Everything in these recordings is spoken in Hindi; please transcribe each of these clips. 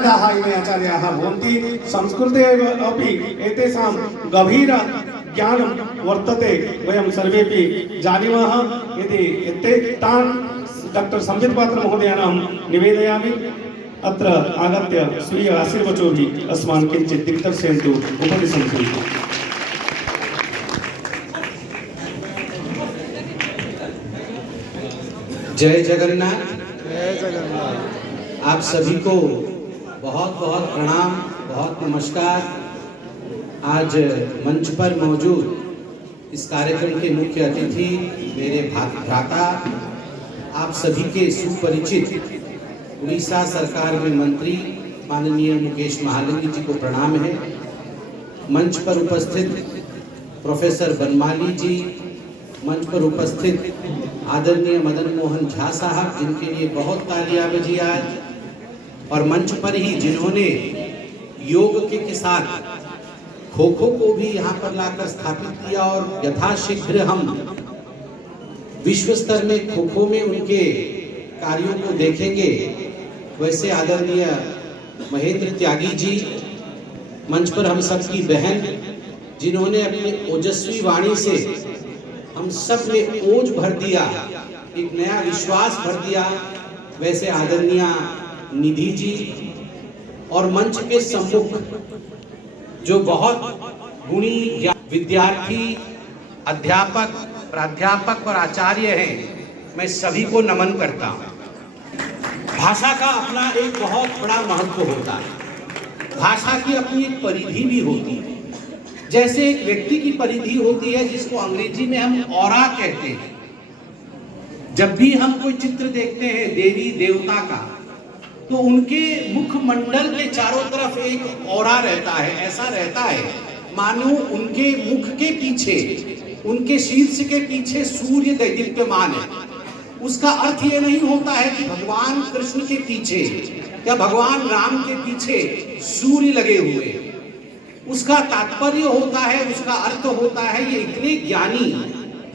इमे आचार्याः भवन्ति संस्कृते अपि एतेषां गभीर ज्ञानं वर्तते वयं सर्वेपि जानीमः। यदि एते तान् डॉक्टर संबित पात्र महोदयानां निवेदयामि अत्र आगत्य स्वीय आशीर्वचोभिः अस्मान् किञ्चित् दिग्दर्शयन्तु उपदिशन्तु। जय जगन्नाथ। जय जगन्नाथ। आप सभी को बहुत बहुत प्रणाम, बहुत नमस्कार। आज मंच पर मौजूद इस कार्यक्रम के मुख्य अतिथि मेरे भ्राता, आप सभी के सुपरिचित उड़ीसा सरकार में मंत्री माननीय मुकेश महालंगी जी को प्रणाम है। मंच पर उपस्थित प्रोफेसर बनमाली जी, मंच पर उपस्थित आदरणीय मदन मोहन झा साहब, जिनके लिए बहुत तालियां बजी आज, और मंच पर ही जिन्होंने योग के साथ खो खो को भी यहाँ पर लाकर स्थापित किया और यथाशीघ्र हम विश्व स्तर में खो खो में उनके कार्यों को देखेंगे। वैसे आदरणीय महेंद्र त्यागी जी, मंच पर हम सबकी बहन, जिन्होंने अपनी ओजस्वी वाणी से हम सब में ओज भर दिया, एक नया विश्वास भर दिया। वैसे आदरणीय निधि जी, और मंच के सम्मुख जो बहुत गुणी विद्यार्थी, अध्यापक, प्राध्यापक और आचार्य हैं, मैं सभी को नमन करता हूँ। भाषा का अपना एक बहुत बड़ा महत्व होता है। भाषा की अपनी एक परिधि भी होती है। जैसे एक व्यक्ति की परिधि होती है जिसको अंग्रेजी में हम ऑरा कहते हैं। जब भी हम कोई चित्र देखते हैं देवी देवता का, तो उनके मुखमंडल के चारों तरफ एक ऑरा रहता है। ऐसा रहता है मानो उनके मुख के पीछे, उनके शीर्ष के पीछे सूर्य दैदीप्यमान है। उसका अर्थ ये नहीं होता है कि भगवान कृष्ण के पीछे या भगवान राम के पीछे सूर्य लगे हुए हैं। उसका तात्पर्य होता है, उसका अर्थ होता है, ये इतने ज्ञानी,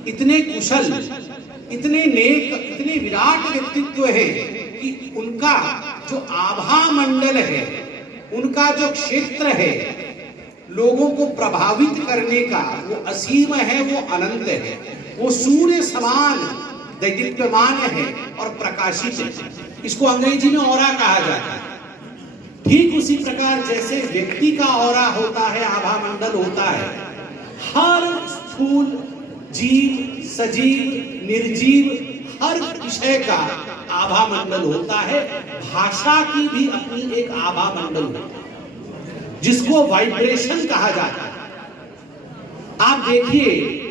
इतने कुशल, इतने नेक, इतने विराट व्यक्तित्व है कि उनका जो आभा मंडल है, उनका जो क्षेत्र है, लोगों को प्रभावित करने का, वो असीम है, वो अनंत है, वो सूर्य समान दैदीप्यमान है और प्रकाशित है। इसको अंग्रेजी में ऑरा कहा जाता है। ठीक उसी प्रकार जैसे व्यक्ति का ऑरा होता है, आभा मंडल होता है, हर स्थूल जीव, सजीव, निर्जीव, हर विषय का आभा मंडल होता है। भाषा की भी अपनी एक आभा मंडल होता है, जिसको वाइब्रेशन कहा जाता है। आप देखिए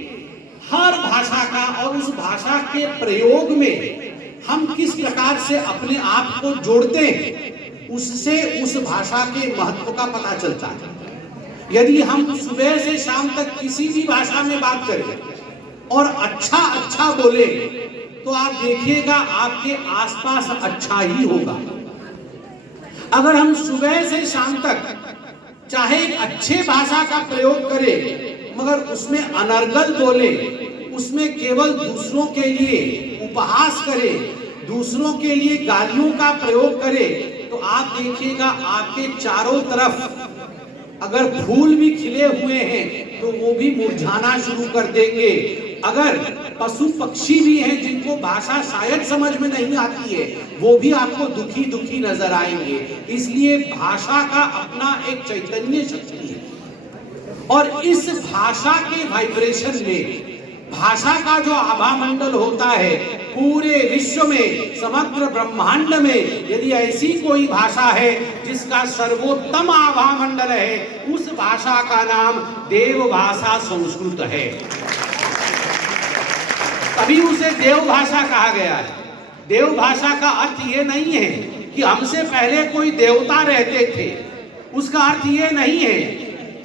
हर भाषा का, और उस भाषा के प्रयोग में हम किस प्रकार से अपने आप को जोड़ते हैं, उससे उस भाषा के महत्व का पता चलता है। यदि हम सुबह से शाम तक किसी भी भाषा में बात करें और अच्छा अच्छा बोले, तो आप देखिएगा आपके आसपास अच्छा ही होगा। अगर हम सुबह से शाम तक चाहे एक अच्छे भाषा का प्रयोग करें, मगर उसमें अनर्गल बोले, उसमें केवल दूसरों के लिए उपहास करे, दूसरों के लिए गालियों का प्रयोग करे, तो आप देखिएगा आपके चारों तरफ अगर फूल भी खिले हुए हैं तो वो भी मुरझाना शुरू कर देंगे। अगर पशु पक्षी भी हैं जिनको भाषा शायद समझ में नहीं आती है, वो भी आपको दुखी दुखी नजर आएंगे। इसलिए भाषा का अपना एक चैतन्य शक्ति है, और इस भाषा के वाइब्रेशन में, भाषा का जो आभा मंडल होता है, पूरे विश्व में, समग्र ब्रह्मांड में यदि ऐसी कोई भाषा है जिसका सर्वोत्तम आभा मंडल है, उस भाषा का नाम देव भाषा संस्कृत है। तभी उसे देव भाषा कहा गया है। देव भाषा का अर्थ ये नहीं है कि हमसे पहले कोई देवता रहते थे। उसका अर्थ ये नहीं है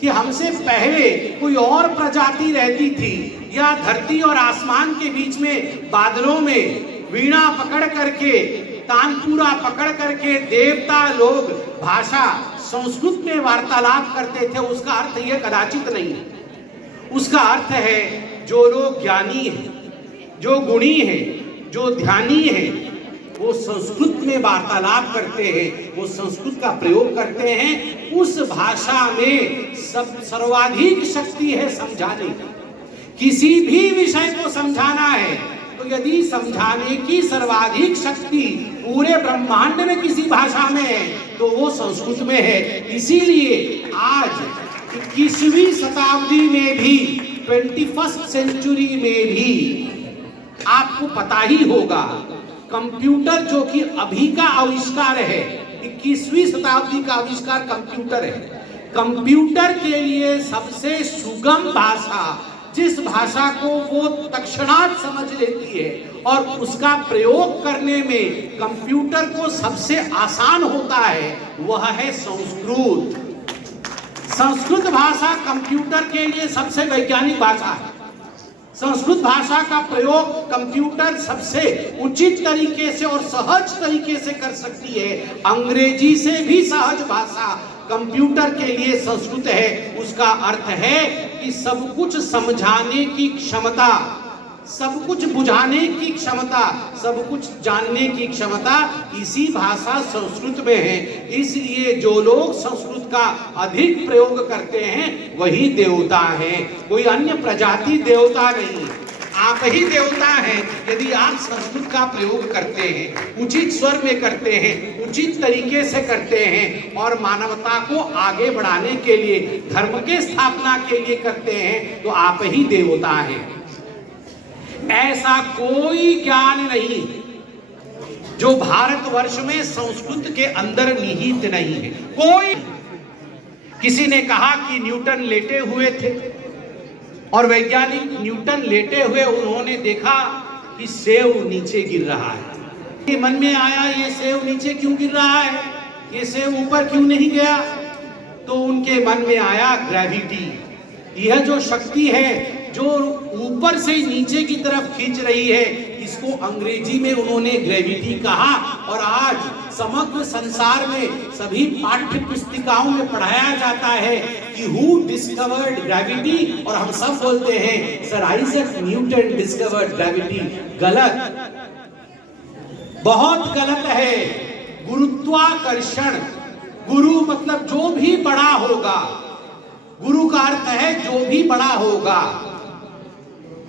कि हमसे पहले कोई और प्रजाति रहती थी, या धरती और आसमान के बीच में बादलों में वीणा पकड़ करके, तानपुरा पकड़ करके देवता लोग भाषा संस्कृत में वार्तालाप करते थे। उसका अर्थ ये कदाचित नहीं है। उसका अर्थ है जो लोग ज्ञानी हैं, जो गुणी हैं, जो ध्यानी हैं, वो संस्कृत में वार्तालाप करते हैं, वो संस्कृत का प्रयोग करते हैं। उस भाषा में सर्वाधिक शक्ति है समझाने की। किसी भी विषय को समझाना है तो यदि समझाने की सर्वाधिक शक्ति पूरे ब्रह्मांड में किसी भाषा में है तो वो संस्कृत में है। इसीलिए आज 21वीं शताब्दी में भी, 21st सेंचुरी में भी आपको पता ही होगा, कंप्यूटर जो कि अभी का आविष्कार है, 21वीं शताब्दी का आविष्कार कंप्यूटर है। कंप्यूटर के लिए सबसे सुगम भाषा, जिस भाषा को वो तत्क्षणात समझ लेती है और उसका प्रयोग करने में कंप्यूटर को सबसे आसान होता है, वह है संस्कृत। संस्कृत भाषा कंप्यूटर के लिए सबसे वैज्ञानिक भाषा है। संस्कृत भाषा का प्रयोग कंप्यूटर सबसे उचित तरीके से और सहज तरीके से कर सकती है। अंग्रेजी से भी सहज भाषा कंप्यूटर के लिए संस्कृत है। उसका अर्थ है कि सब कुछ समझाने की क्षमता, सब कुछ बुझाने की क्षमता, सब कुछ जानने की क्षमता इसी भाषा संस्कृत में है। इसलिए जो लोग संस्कृत का अधिक प्रयोग करते हैं वही देवता हैं, कोई अन्य प्रजाति देवता नहीं। आप ही देवता हैं यदि आप संस्कृत का प्रयोग करते हैं, उचित स्वर में करते हैं, उचित तरीके से करते हैं और मानवता को आगे बढ़ाने के लिए, धर्म के स्थापना के लिए करते हैं, तो आप ही देवता हैं। ऐसा कोई ज्ञान नहीं जो भारतवर्ष में संस्कृत के अंदर निहित नहीं है। कोई, किसी ने कहा कि न्यूटन लेटे हुए थे और वैज्ञानिक न्यूटन लेटे हुए उन्होंने देखा कि सेव नीचे गिर रहा है। मन में आया ये सेव नीचे क्यों गिर रहा है, ये सेव ऊपर क्यों नहीं गया? तो उनके मन में आया ग्रेविटी, यह जो शक्ति है जो ऊपर से नीचे की तरफ खींच रही है, इसको अंग्रेजी में उन्होंने ग्रेविटी कहा। और आज समग्र संसार में सभी पाठ्य पुस्तिकाओं में पढ़ाया जाता है कि हु डिस्कवर्ड ग्रेविटी, और हम सब बोलते हैं sir Isaac Newton discovered gravity. गलत, बहुत गलत है। गुरुत्वाकर्षण, गुरु मतलब जो भी बड़ा होगा, गुरु का अर्थ है जो भी बड़ा होगा।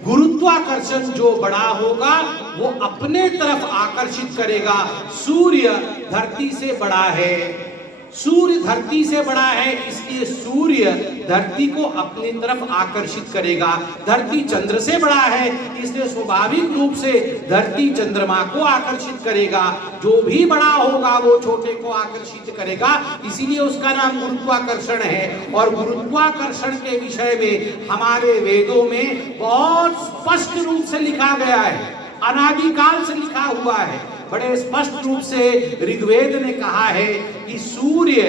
गुरुत्वाकर्षण जो बड़ा होगा वो अपने तरफ आकर्षित करेगा। सूर्य धरती से बड़ा है, सूर्य धरती से बड़ा है, इसलिए सूर्य धरती को अपनी तरफ आकर्षित करेगा। धरती चंद्र से बड़ा है, इसलिए स्वाभाविक रूप से धरती चंद्रमा को आकर्षित करेगा। जो भी बड़ा होगा वो छोटे को आकर्षित करेगा, इसीलिए उसका नाम गुरुत्वाकर्षण है। और गुरुत्वाकर्षण के विषय में हमारे वेदों में बहुत स्पष्ट रूप से लिखा गया है, अनादिकाल से लिखा हुआ है। बड़े स्पष्ट रूप से ऋग्वेद ने कहा है कि सूर्य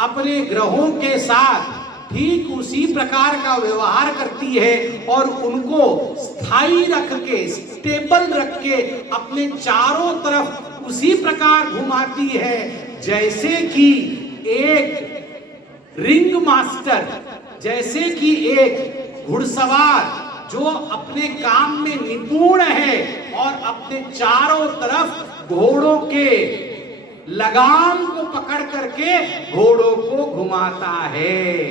अपने ग्रहों के साथ ठीक उसी प्रकार का व्यवहार करती है और उनको स्थायी रख के, स्टेबल रख के अपने चारों तरफ उसी प्रकार घुमाती है जैसे कि एक रिंग मास्टर, जैसे कि एक घुड़सवार जो अपने काम में निपुण है और अपने चारों तरफ घोड़ों के लगाम को पकड़ करके घोड़ों को घुमाता है।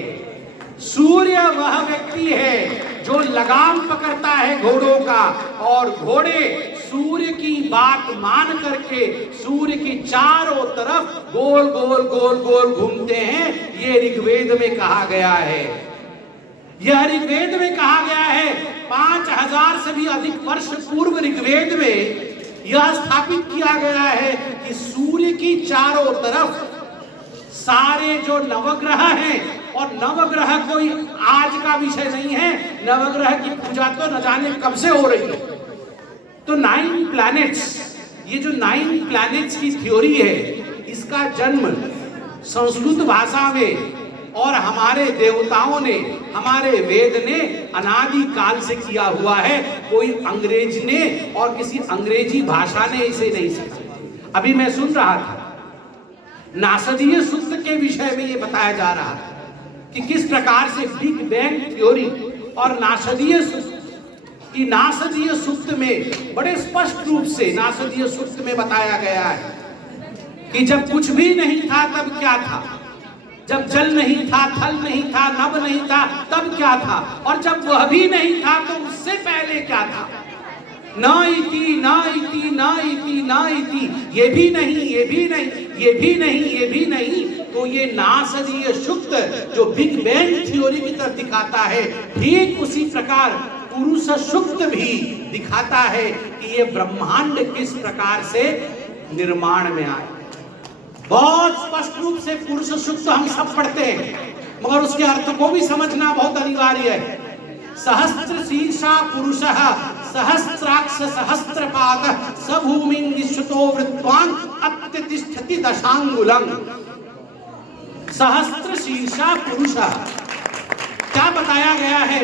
सूर्य वह व्यक्ति है जो लगाम पकड़ता है घोड़ों का, और घोड़े सूर्य की बात मान करके सूर्य की चारों तरफ गोल गोल गोल गोल घूमते हैं। ये ऋग्वेद में कहा गया है, यह ऋग्वेद में कहा गया है। 5000 से भी अधिक वर्ष पूर्व ऋग्वेद में यह स्थापित किया गया है कि सूर्य की चारों तरफ सारे जो नवग्रह हैं, और नवग्रह कोई आज का विषय नहीं है, नवग्रह की पूजा तो न जाने कब से हो रही है। तो 9 प्लैनेट्स, ये जो 9 प्लैनेट्स की थ्योरी है, इसका जन्म संस्कृत भाषा में और हमारे देवताओं ने, हमारे वेद ने अनादि काल से किया हुआ है। कोई अंग्रेज ने और किसी अंग्रेजी भाषा ने इसे नहीं सीखा। अभी मैं सुन रहा था नासदीय सूत्र के विषय में ये बताया जा रहा था कि किस प्रकार से बिग बैंग थ्योरी और नासदीय सूत्र कि नासदीय सूक्त में बड़े स्पष्ट रूप से नासदीय सूक्त में बताया गया है कि जब कुछ भी नहीं था तब क्या था, जब जल नहीं था, थल नहीं था, नभ नहीं था, तब क्या था, और जब वह भी नहीं था तो उससे पहले क्या था। न इति न इति न इति न इति, ये भी नहीं, ये भी नहीं, ये भी नहीं, ये भी नहीं। तो ये नासदीय सूक्त जो बिग बैंग थ्योरी की तरफ दिखाता है, ठीक उसी प्रकार पुरुष सूक्त भी दिखाता है कि ये ब्रह्मांड किस प्रकार से निर्माण में आया। बहुत स्पष्ट रूप से पुरुष सूक्त हम सब पढ़ते हैं, मगर उसके अर्थ को भी समझना बहुत अनिवार्य है। सहस्त्र शीर्षा पुरुषः सहस्त्राक्ष सहस्त्रपाद स भूमिं विश्वतो वृत्वान् अत्यतिष्ठति दशांगुलम्। सहस्त्र शीर्षा पुरुषः क्या बताया गया है?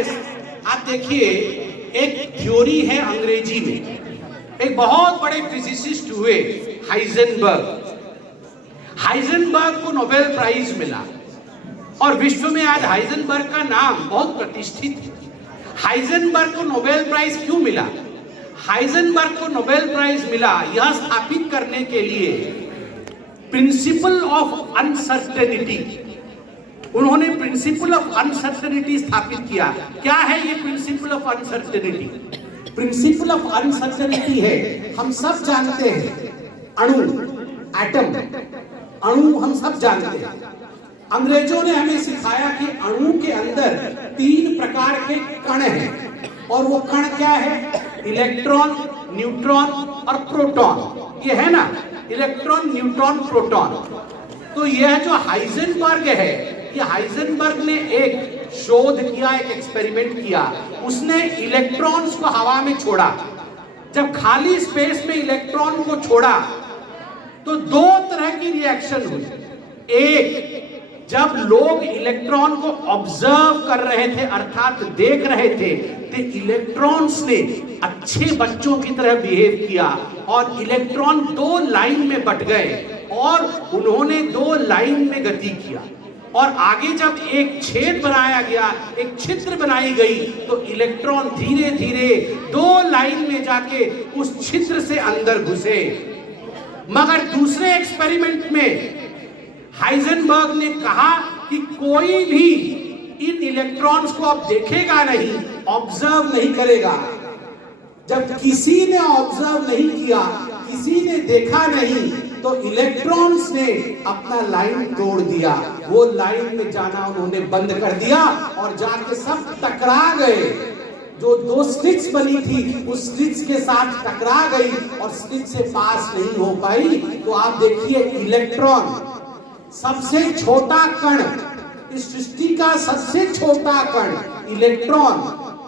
आप देखिए, एक थ्योरी है अंग्रेजी में, एक बहुत बड़े फिजिसिस्ट हुए हाइजेनबर्ग। हाइजेनबर्ग को नोबेल प्राइज मिला और विश्व में आज हाइजेनबर्ग का नाम बहुत प्रतिष्ठित है। हाइजेनबर्ग को नोबेल प्राइज क्यों मिला? हाइजेनबर्ग को नोबेल प्राइज मिला यह स्थापित करने के लिए प्रिंसिपल ऑफ अनसर्टेनिटी। उन्होंने प्रिंसिपल ऑफ अनसर्टेनिटी स्थापित किया। क्या है ये principal of uncertainty? Principal of uncertainty है, हम सब जानते हैं अणु, एटम, अणु हम सब जानते हैं। अंग्रेजों ने हमें सिखाया कि अणु के अंदर 3 प्रकार के कण हैं, और वो कण क्या है? इलेक्ट्रॉन, न्यूट्रॉन और प्रोटॉन। ये है ना, इलेक्ट्रॉन, न्यूट्रॉन, प्रोटॉन। तो यह जो हाइजेनबर्ग है, ये हाइजेनबर्ग ने एक शोध किया, एक एक्सपेरिमेंट किया। उसने इलेक्ट्रॉन्स को हवा में छोड़ा। जब खाली स्पेस में इलेक्ट्रॉन को छोड़ा तो 2 तरह की रिएक्शन हुई। एक, जब लोग इलेक्ट्रॉन को ऑब्जर्व कर रहे थे, अर्थात देख रहे थे, तो इलेक्ट्रॉन्स ने अच्छे बच्चों की तरह बिहेव किया और इलेक्ट्रॉन 2 लाइन में बट गए और उन्होंने 2 लाइन में गति किया। और आगे जब एक छेद बनाया गया, एक छिद्र बनाई गई, तो इलेक्ट्रॉन धीरे धीरे 2 लाइन में जाके उस छिद्र से अंदर घुसे। मगर दूसरे एक्सपेरिमेंट में हाइजेनबर्ग ने कहा कि कोई भी इन इलेक्ट्रॉन्स को अब देखेगा नहीं, ऑब्जर्व नहीं करेगा। जब किसी ने ऑब्जर्व नहीं किया, किसी ने देखा नहीं, तो इलेक्ट्रॉन्स ने अपना लाइन तोड़ दिया। वो लाइन में जाना उन्होंने बंद कर दिया और जाके सब टकरा गए। जो 2 स्लिट्स बनी थी उस स्लिट्स के साथ टकरा गई और स्लिट से पास नहीं हो पाई। तो आप देखिए, इलेक्ट्रॉन सबसे छोटा कण, इस सृष्टि का सबसे छोटा कण इलेक्ट्रॉन,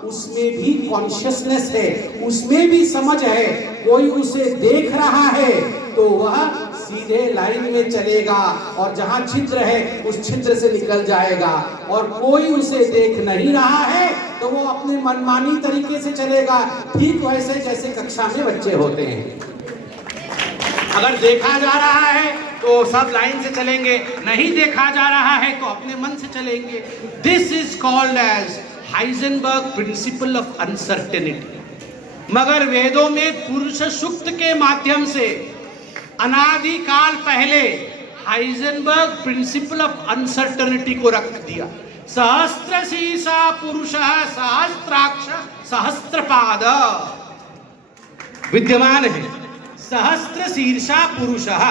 उसमें भी कॉन्शियसनेस है, उसमें भी समझ है। कोई उसे देख रहा है तो वह सीधे लाइन में चलेगा और जहां छिद्र है उस छिद्र से निकल जाएगा, और कोई उसे देख नहीं रहा है तो वो अपने मनमानी तरीके से चलेगा, ठीक वैसे जैसे कक्षा में बच्चे होते हैं। अगर देखा जा रहा है तो सब लाइन से चलेंगे, नहीं देखा जा रहा है तो अपने मन से चलेंगे। This is called as Heisenberg principle of uncertainty. मगर वेदों में पुरुष सूक्त के माध्यम से अनादिकाल पहले हाइजेनबर्ग प्रिंसिपल ऑफ अनसर्टेनिटी को रख दिया। सहस्त्र शीर्षा पुरुषः सहस्त्राक्ष सहस्त्रपाद विद्यमान है। सहस्त्र शीर्षा पुरुषः,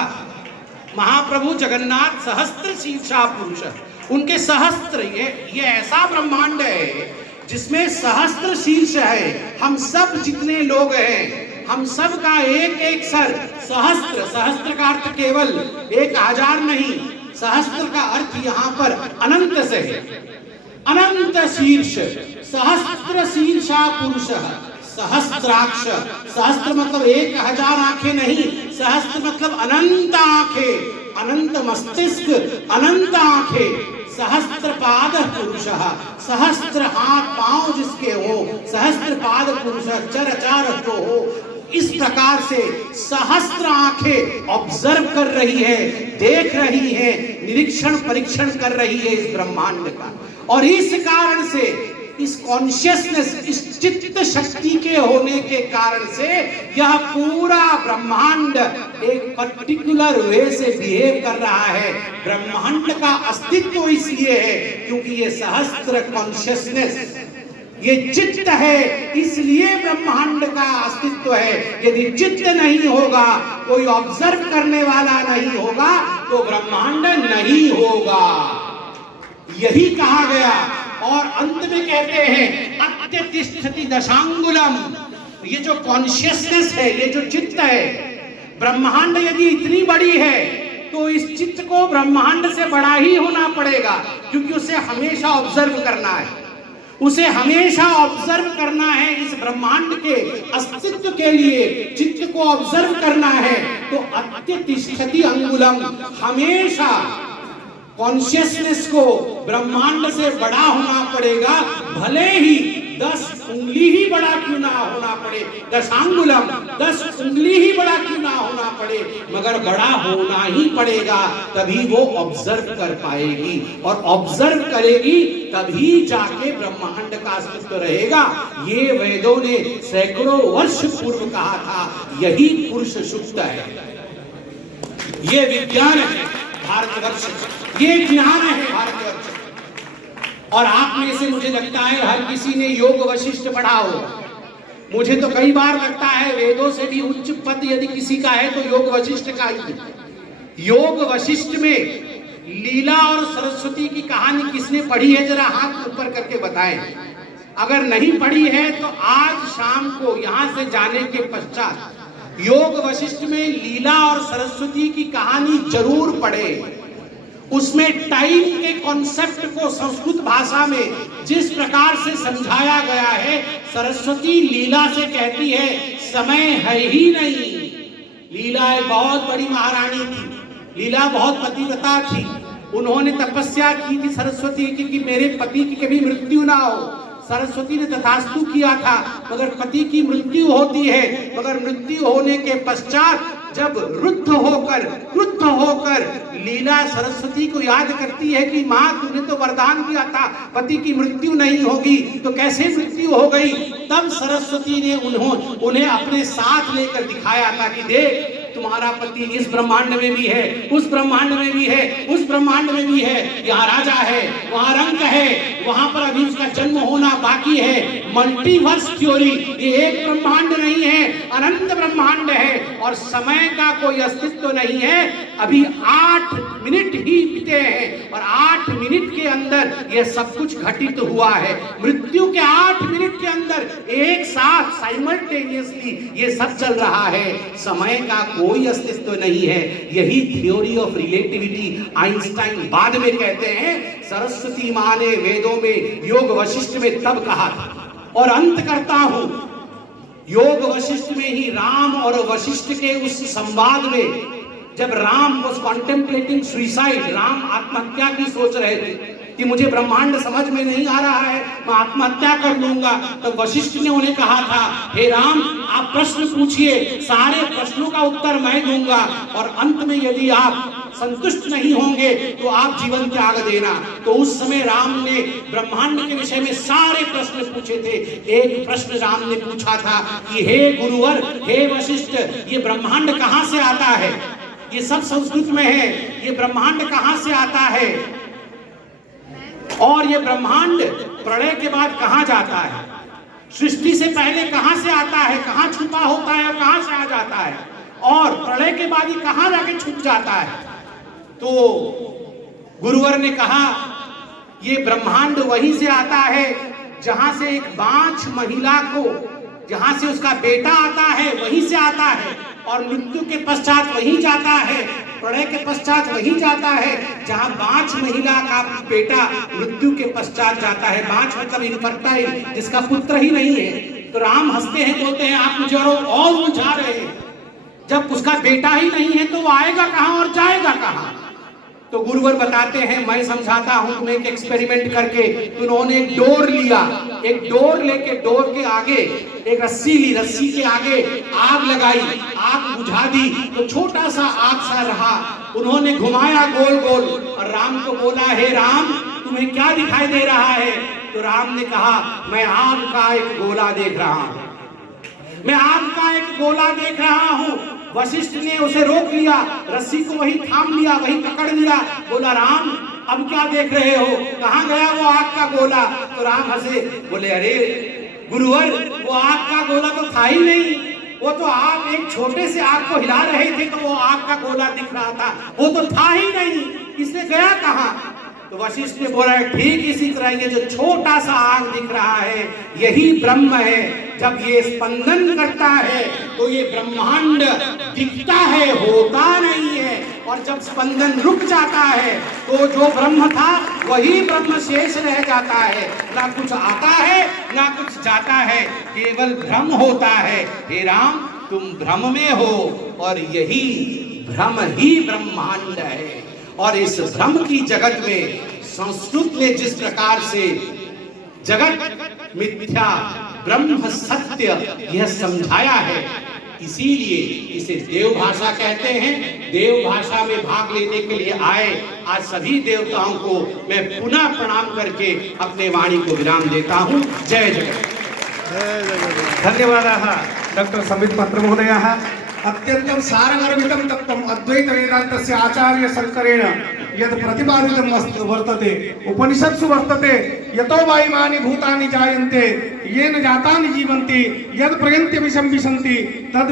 महाप्रभु जगन्नाथ सहस्त्र शीर्षा पुरुष, उनके सहस्त्र, ये ऐसा ब्रह्मांड है जिसमें सहस्त्र शीर्ष है। हम सब जितने लोग हैं, हम सब का एक एक सर। सहस्त्र, सहस्त्र का अर्थ केवल 1000 नहीं, सहस्त्र का अर्थ यहाँ पर अनंत से है। अनंत शीर्ष, सहस्त्र शीर्षा पुरुषः सहस्त्राक्ष। सहस्त्र मतलब 1000 आंखें नहीं, सहस्त्र मतलब अनंत आंखें, अनंत मस्तिष्क, अनंत आंखें। सहस्त्र पाद पुरुषः, सहस्त्र हाथ पांव जिसके हो, सहस्त्र पाद पुरुषः चर तो हो। इस प्रकार से सहस्त्र आंखें ऑब्जर्व कर रही है, देख रही है, निरीक्षण परीक्षण कर रही है इस ब्रह्मांड का। और इस कारण से इस कॉन्शियसनेस, इस चित्त शक्ति के होने के कारण से यह पूरा ब्रह्मांड एक पर्टिकुलर वे से बिहेव कर रहा है। ब्रह्मांड का अस्तित्व इसलिए है क्योंकि ये सहस्त्र कॉन्शियसनेस, ये चित्त है, इसलिए ब्रह्मांड का अस्तित्व है। यदि चित्त नहीं होगा, कोई ऑब्जर्व करने वाला नहीं होगा, तो ब्रह्मांड नहीं होगा। यही कहा गया। और अंत में कहते हैं अत्यतिष्ठति दशांगुलम। ये जो कॉन्शियसनेस है, ये जो चित्त है, ब्रह्मांड यदि इतनी बड़ी है तो इस चित्त को ब्रह्मांड से बड़ा ही होना पड़ेगा, क्योंकि उसे हमेशा ऑब्जर्व करना है, उसे हमेशा ऑब्जर्व करना है। इस ब्रह्मांड के अस्तित्व के लिए चित्त को ऑब्जर्व करना है। तो अत्यतिष्ठति अंगुलम, हमेशा कॉन्शियसनेस को ब्रह्मांड से बड़ा होना पड़ेगा, भले ही 10 उंगली ही बड़ा क्यों ना होना पड़े, दशांगुलम, 10 उंगली ही बड़ा क्यों ना होना पड़े, मगर बड़ा होना ही पड़ेगा। तभी वो ऑब्जर्व कर पाएगी, और ऑब्जर्व करेगी तभी जाके ब्रह्मांड का अस्तित्व रहेगा। ये वेदों ने सैकड़ों वर्ष पूर्व कहा था। यही पुरुष सुक्त है, ये विज्ञान है भारतवर्ष, ये ज्ञान है भारतवर्ष। और आप में से मुझे लगता है हर किसी ने योग वशिष्ठ पढ़ा होगा। मुझे तो कई बार लगता है वेदों से भी उच्च पद यदि किसी का है तो योग वशिष्ठ का ही है। योग वशिष्ठ में लीला और सरस्वती की कहानी किसने पढ़ी है, जरा हाथ ऊपर करके बताएं। अगर नहीं पढ़ी है तो आज शाम को यहां से जाने के पश्चात योग वशिष्ठ में लीला और सरस्वती की कहानी जरूर पढ़े। उसमें टाइम के कॉन्सेप्ट को संस्कृत भाषा में जिस प्रकार से समझाया गया है, सरस्वती लीला से कहती है समय है ही नहीं। लीला एक बहुत बड़ी महारानी थी, लीला बहुत पतिव्रता थी। उन्होंने तपस्या की थी सरस्वती की कि मेरे पति की कभी मृत्यु ना हो। सरस्वती ने तथास्तु किया था, मगर पति की मृत्यु होती है। मगर मृत्यु होने के पश्चात जब रुद्ध होकर लीला सरस्वती को याद करती है कि माँ तूने तो वरदान दिया था पति की मृत्यु नहीं होगी, तो कैसे मृत्यु हो गई। तब सरस्वती ने उन्हें अपने साथ लेकर दिखाया था कि देख तुम्हारा पति इस ब्रह्मांड में भी है, उस ब्रह्मांड में भी है, उस ब्रह्मांड में भी है। यहाँ राजा है, वहाँ रंग है, वहां पर अभी उसका जन्म होना बाकी है। मल्टीवर्स थ्योरी, ये एक ब्रह्मांड नहीं है, अनंत ब्रह्मांड है, और समय का कोई अस्तित्व नहीं है। अभी 8 मिनट ही बीते हैं, और 8 मिनट के अंदर ये सब कुछ घटित हुआ है। मृत्यु के 8 मिनट के अंदर एक साथ साइमल्टेनियसली ये सब चल रहा है। समय का कोई अस्तित्व नहीं है। यही थ्योरी ऑफ रिलेटिविटी आइंस्टाइन बाद में कहते हैं। सरस्वती मां ने वेदों में योग वशिष्ठ में तब कहा था। और अंत करता हूं, योग वशिष्ठ में ही राम और वशिष्ठ के उस संवाद में, जब Ram was contemplating suicide, Ram आत्महत्या की सोच रहे थे कि मुझे ब्रह्मांड समझ में नहीं आ रहा है, मैं आत्महत्या कर लूंगा, तो वशिष्ठ ने उन्हें कहा था हे राम आप प्रश्न पूछिए, सारे प्रश्नों का उत्तर मैं दूंगा, और अंत में यदि आप संतुष्ट नहीं होंगे तो आप जीवन त्याग देना। तो उस समय राम ने ब्रह्मांड के विषय में सारे प्रश्न पूछे थे। एक प्रश्न राम ने पूछा था कि हे गुरुवर, हे वशिष्ठ, ये ब्रह्मांड कहां से आता है? ये सब संस्कृत में है। ये ब्रह्मांड कहां से आता है और ये ब्रह्मांड प्रलय के बाद कहां जाता है? सृष्टि से पहले कहां से आता है, कहां छुपा होता है और कहां से आ जाता है, और प्रलय के बाद ये कहां जाके छुप जाता है? तो गुरुवर ने कहा ये ब्रह्मांड वहीं से आता है जहां से एक बांझ महिला को, जहां से उसका बेटा आता है वहीं से आता है, और मृत्यु के पश्चात वहीं जाता है, प्रलय के पश्चात वहीं जाता है जहां बांझ महिला का बेटा मृत्यु के पश्चात जाता है। बांझ मतलब इनफर्टाइल, जिसका पुत्र ही नहीं है। तो राम हंसते हैं, बोलते हैं आप मुझे और उलझा रहे हैं, जब उसका बेटा ही नहीं है तो वो आएगा कहां और जाएगा कहां? तो गुरुवर बताते हैं मैं समझाता हूं तुम्हें एक एक्सपेरिमेंट करके। उन्होंने एक डोर लिया, एक डोर लेके डोर के आगे एक रस्सी ली, रस्सी के आगे आग लगाई, आग बुझा दी तो छोटा सा आग सा रहा। उन्होंने घुमाया गोल गोल और राम को बोला हे राम तुम्हें क्या दिखाई दे रहा है? तो राम ने कहा मैं आग का एक गोला देख रहा हूं, मैं आग का एक गोला देख रहा हूं। वशिष्ठ ने उसे रोक लिया, रस्सी को वही थाम लिया, वही पकड़ लिया। बोला राम अब क्या देख रहे हो, कहां गया वो आग का गोला? तो राम हंसे, बोले अरे गुरुवर वो आग का गोला तो था ही नहीं, वो तो आप एक छोटे से आग को हिला रहे थे तो वो आग का गोला दिख रहा था, वो तो था ही नहीं, इसने गया कहां? तो वशिष्ठ ने बोला ठीक इसी तरह ये जो छोटा सा आग दिख रहा है यही ब्रह्म है। जब ये स्पंदन करता है तो ये ब्रह्मांड दिखता है, होता नहीं है। और जब स्पंदन रुक जाता है तो जो ब्रह्म था वही ब्रह्म शेष रह जाता है, ना कुछ आता है ना कुछ जाता है, केवल भ्रम होता है। हे राम तुम भ्रम में हो और यही भ्रम ही ब्रह्मांड है। और इस भ्रम की जगत में संस्कृत ने जिस प्रकार से जगत मिथ्या ब्रह्म सत्य यह समझाया है, इसीलिए इसे देव भाषा कहते हैं। देव भाषा में भाग लेने के लिए आए आज सभी देवताओं को मैं पुनः प्रणाम करके अपने वाणी को विराम देता हूं। जय जगत। जय जगन्नाथ। धन्यवादाः डॉक्टर संबित पात्र महोदयः। अत्यंतं सारगर्भितं तत्त्वम् अद्वैत वेदान्तस्य आचार्य शंकरेण यद् प्रतिपादितं वर्तते उपनिषत्सु वर्तते यतो वा इमानि भूतानि जायन्ते येन जातानि जीवन्ति यद् प्रयन्त्यभिशं विशन्ति तद्